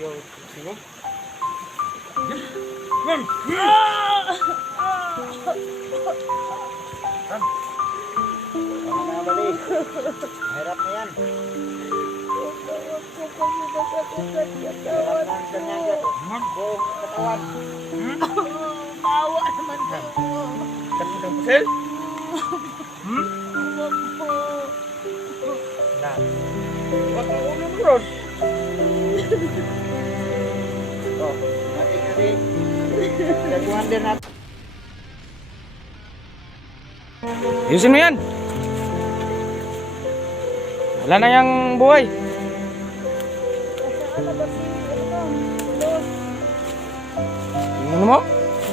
Singok. Ano na bali? Hirap na yan. Hirap na ang ganyan. Buong katawan. Bawa naman kayo. Sakit ang pusel? Huwag po. Nah. Huwag ang ulo mo ron. Oh, nating na rin. Daguhan din natin. Ayusin mo yan. Wala na yung buhay. Nasaan na ba si Los? Tingnan mo.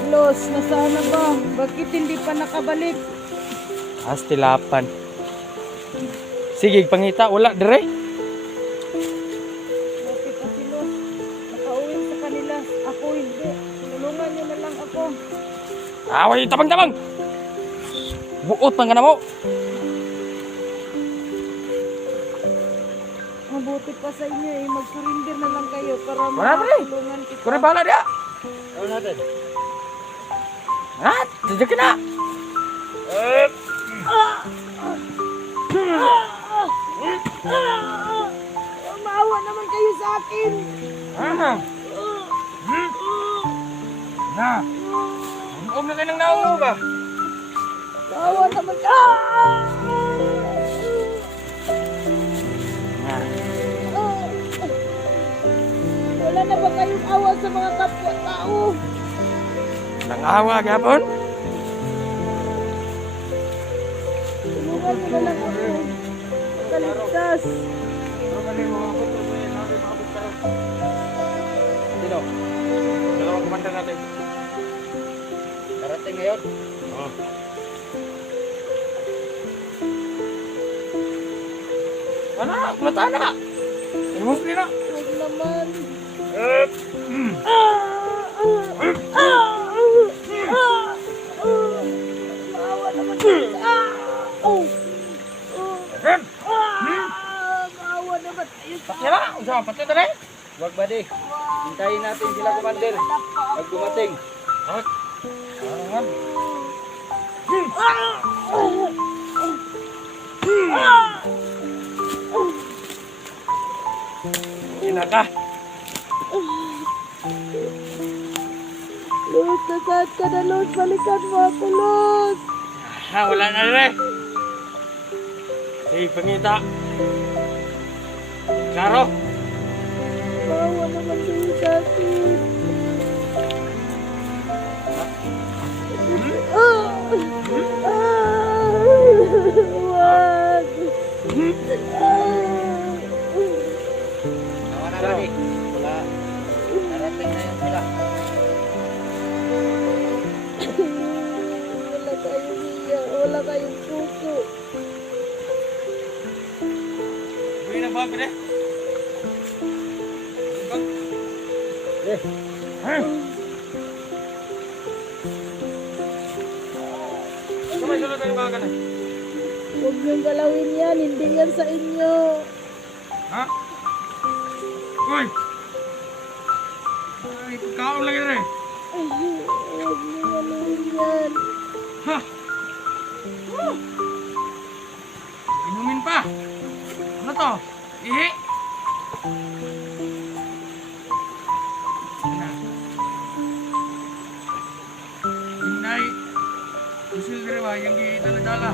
Los, nasaan na ba? Bakit hindi pa nakabalik? Astilapan. Sige, pangita. Wala, dire. Bakit pa si Los? Nakauwi sa kanila. Ako hindi. Tulungan niyo na lang ako. Away, tabang-tabang. Buot pang ka na mo. Mabuti pa sa inyo eh. Mag-surrender na lang kayo para Wala, pre. makatulungan kita. Kore bala dia. Ano natin? Ah, jejak na. Maawa naman kayo sa akin. Ah. Na. Huwag na kayo ng nauo ba? Maawa naman ka. Wala na ba kayong awa sa mga kapwa-tao? Nang awa gapon. Tulungan mo na lang ako. Kaligtas. Sino? Dalawang komanda natin. Darating ngayon? Oh. Ano? Kumata na. Ilmos nila. Huwag naman. Maawa naman kayo. Maawa naman kayo sa Pakira. Usaha, patay na rin. Wag ba di? Hintayin natin sila, Commander. Pag dumating. Ah. Ah. Ina ka. Lord, nasaan ka na, Lord? Balikan mo ako, Lord. Ha, wala na rin. Sige, pangita. Klaro. Maawa naman kayo sa akin. Wag. Nawa na bali. Wala. Darating na yun sila. Wala kayong hiya, wala kayong puso. Buli na ba, pwede? Eh, Kamay sulod ang mga ganun. Huwag niyong galawin yan, hindi yan sa inyo. Ha? Uy! Ay, pagkaon lagi na rin. Huwag niyong galawin yan. Ha? Inumin pa. Ano to? Ihi? Ano? Hinay. Usil dire ba? Yang dala-dala.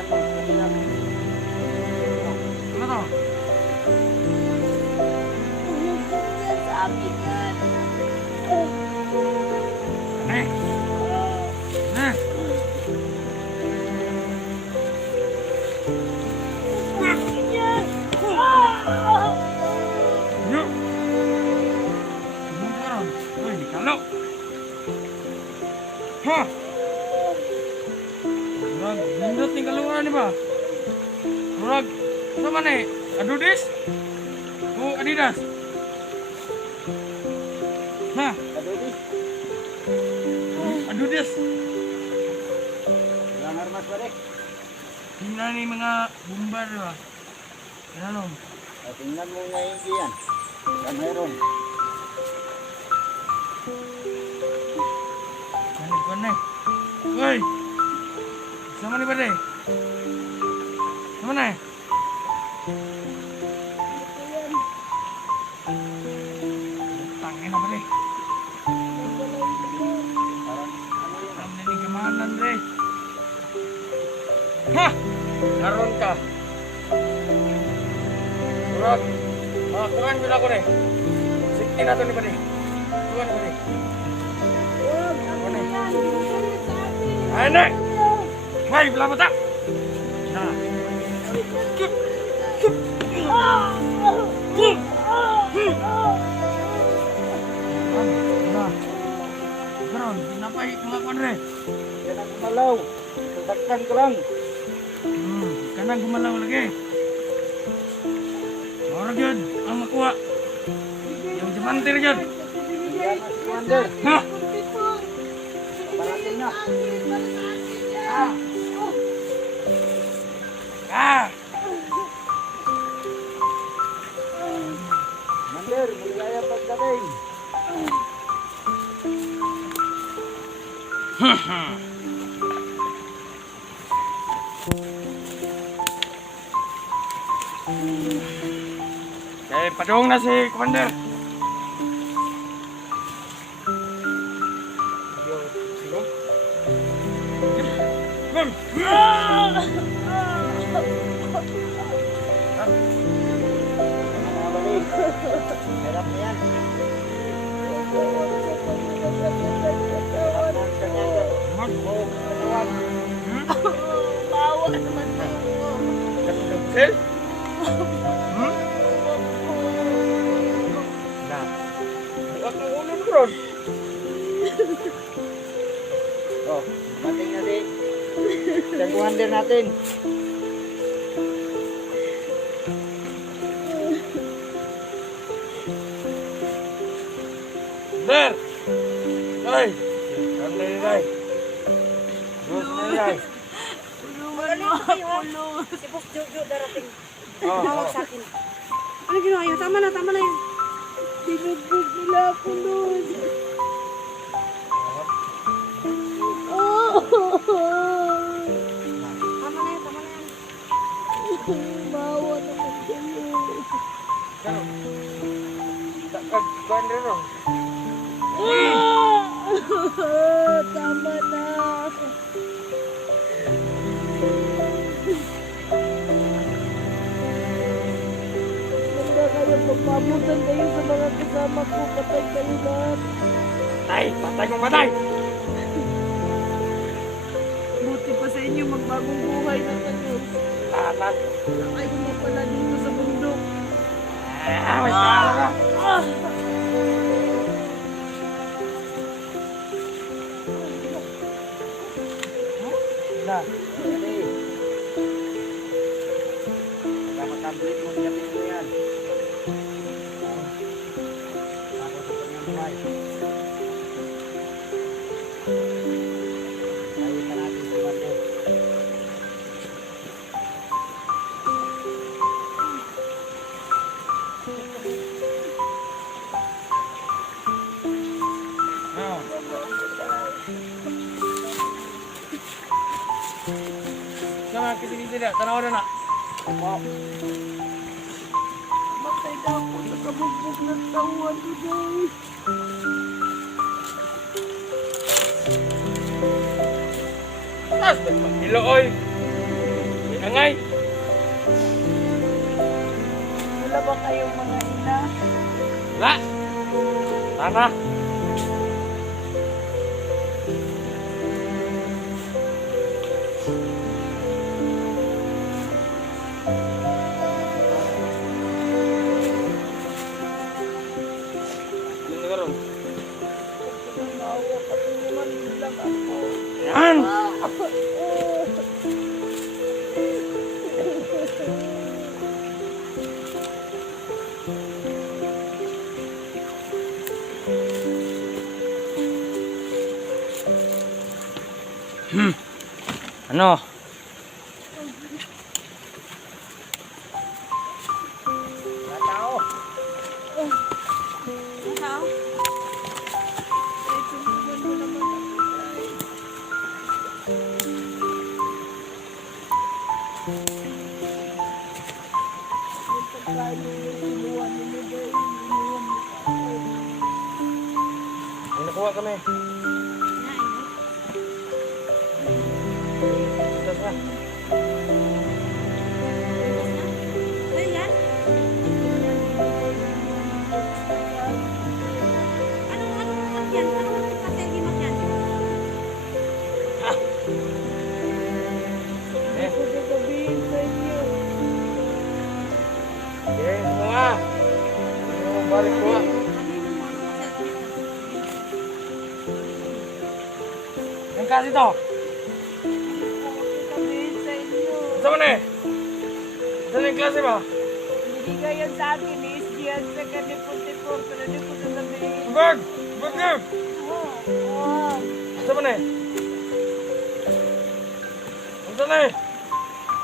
tingnan mo. Tingnan mo. Ano to? Huwag yan sa akin yan. Eh? Eh? Yan. Yuk! Ano ka ron? Uy, di kalo. Ha? Murag, nindot ni kalungan ni ba? Murag, ano man eh? Adudis? O Adidas? Ha? Kadudi. Adudis? Walang armas ba rin? Tingnan ni mga bumbar ba? Ano? Tingnan mo nga hindi yan. Yan mayroon. Kuan na. Hoy. Sama ni Bade. Sama na. Tangin na Bade. Ang nanigamanan, Dre. Ha! Naroon ka. Murag. Makakuhan ko na ako, Dre. Sikti na ito ni Bade. Kuhan ni Bade. Anak! Hai, belah mata. Nah. Nah. Karon, kenapa melakukan re? Yan ang kumalaw. Tagkan ko lang. Kanang gumalaw lagi. Orang jud, ang makuha. Yung jamantir jud. Yan ang commander. Hah? Parating na. Ah. Commander, maligaya pagdating. Padung na si Commander. Mga balik. Hirap na yan. Hirap na ang kanya. Bawa naman ako. Sel? Nah. Huwag ng ulo mo ron. Oh, mating na si commander natin. Der. Ay. Kanda ni Day. Dos ni Day. Tulungan mo ako. Si Boss Jojo darating. Oh. Tawag sa akin. Ano ginawa yun? Tama na yun. Binugbog nila ako doon. Tama na yun. Bawa naman kayo. Kano? Takag kuan ron. Tama na. Basta kayo pagpabutan kayo sa mga kasama ko. Patay kayo lahat. Tay, patay kong patay. Buti pa sa inyo magbagong buhay na kayo. Tanan. Ayaw mo pala dito sa bundok. Ah, may tala ka. Nah. Ready. Makamit mo gabi mo yan. Ako sa kanyang buhay. Tayo pa natin si Commander. Oh. Sama kesini tidak, tanah orang nak. Matay na ako. Nakabugbog ng tawan today. Tas, hilo oy. Ingay. Wala ba kayong mga ina? La. Tanah. Ini karon. Nawa pati naman lang ako. Yan. Ano? Mga tao. Kuha kami. Butas na. Ayan. Anong mat yan? Anong mat kasi himat yan? Eh, Ako sasabihin sa inyo. sige, mga. Balik ko. Ang kasi to. Ako sasabihin sa inyo. Saan man eh? Saan yung klase ba? Binigay yan sa akin ni Isdian sa kanipon-tipon. Pero di ko sasabihin. Bag! Bag! Oh. Saan man eh? Saan eh?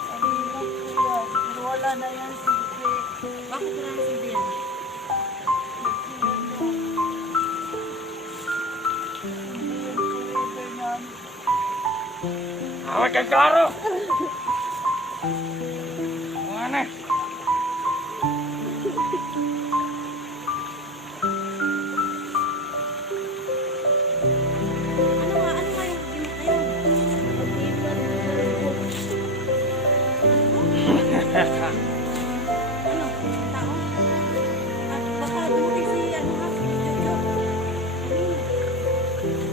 Kanina ko yan. Pero wala na yan silbi. Bakit wala nang silbi yan? Awag kang klaro! Mga na. Ano nga yung himat na yun? Ano? Tao? At baka dumating si ano ha? Si Jojo.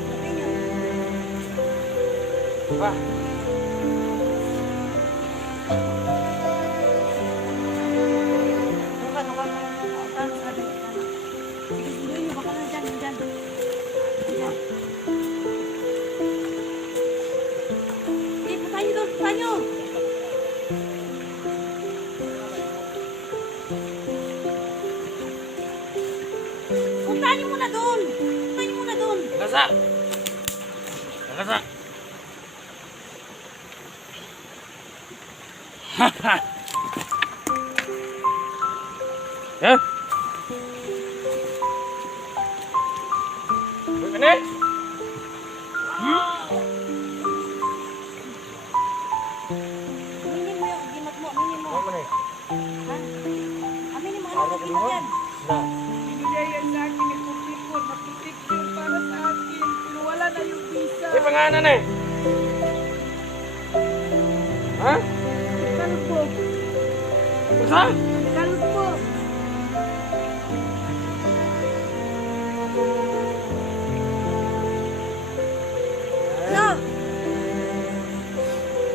Sabi niya. Ba? Baka. Ano sabi? Sige, sunduin niyo. Baka na dyan. Dyan. Sige, puntahan niyo doon. Puntahan niyo. Puntahan niyo muna doon. Puntahan niyo muna doon. Nagasa! Nagasa! Haha! Ya? Ini? Aminin mo yung gimat mo. Aminin mo. Apa nih? Ha? Aminin mo. Ano yung gimat yan? Nah, Binigay yan sa akin ni Pupipon. Maputik yun para sa akin. Pero wala na yung visa. ini penganan nih? Hah? Kalbo. Bisa? Kalbo. Ano?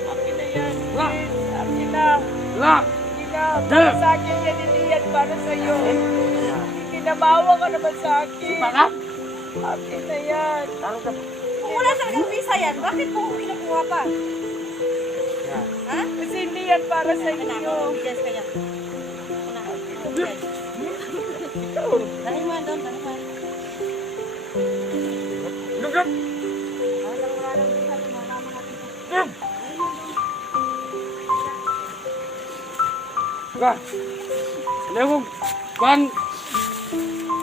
Akin na yan. Wah. Yes, akin na. Lah! Akin na. Para sa akin yan. Hindi yan para sa iyo. Kinamawa ka naman sa akin. Makan? Akin na yan. Taruh ke... Kung wala talagang visa yan, bakit mo kinukuha pa? Ya. Ha? Kasi hindi yan para sa Ano na? iyo. Obedience ka niya. Una. Obedience. Dalhin mo yan doon. Dalhin mo yan. Duduk! Wala lang visa. Malaman natin. Duduk! Wah! Ada aku... Kuan!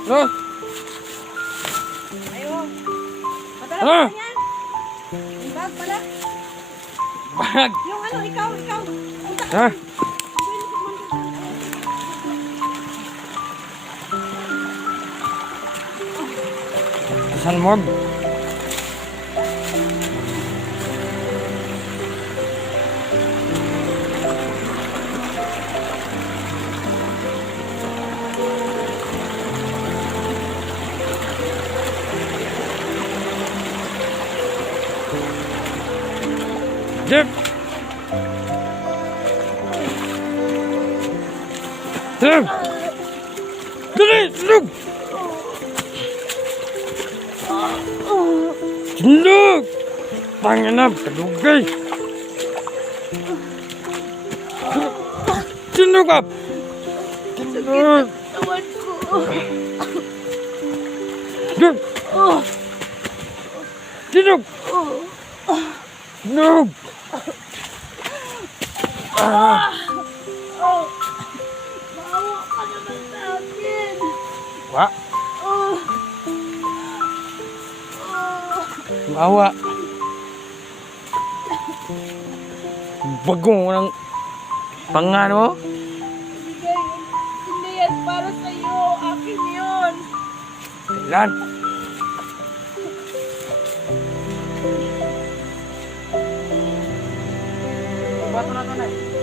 Terus! Ayun. Madala Ano? pa yan. Yung bag pala. Bag! Yung ano, ikaw. Punta ka. Hah? Pesan mod. Jep. Jep. Dali, duduk. Duduk. Panganap, kedugay. Duduk up. Duduk. Tawan ko. Duduk. Duduk. Duduk. Maawa ka naman sa akin. Wah, bawa. Bagong ng pangan mo. Bigay. Hindi yan para sa iyo. Akin yun. Kailan? na to, Nay.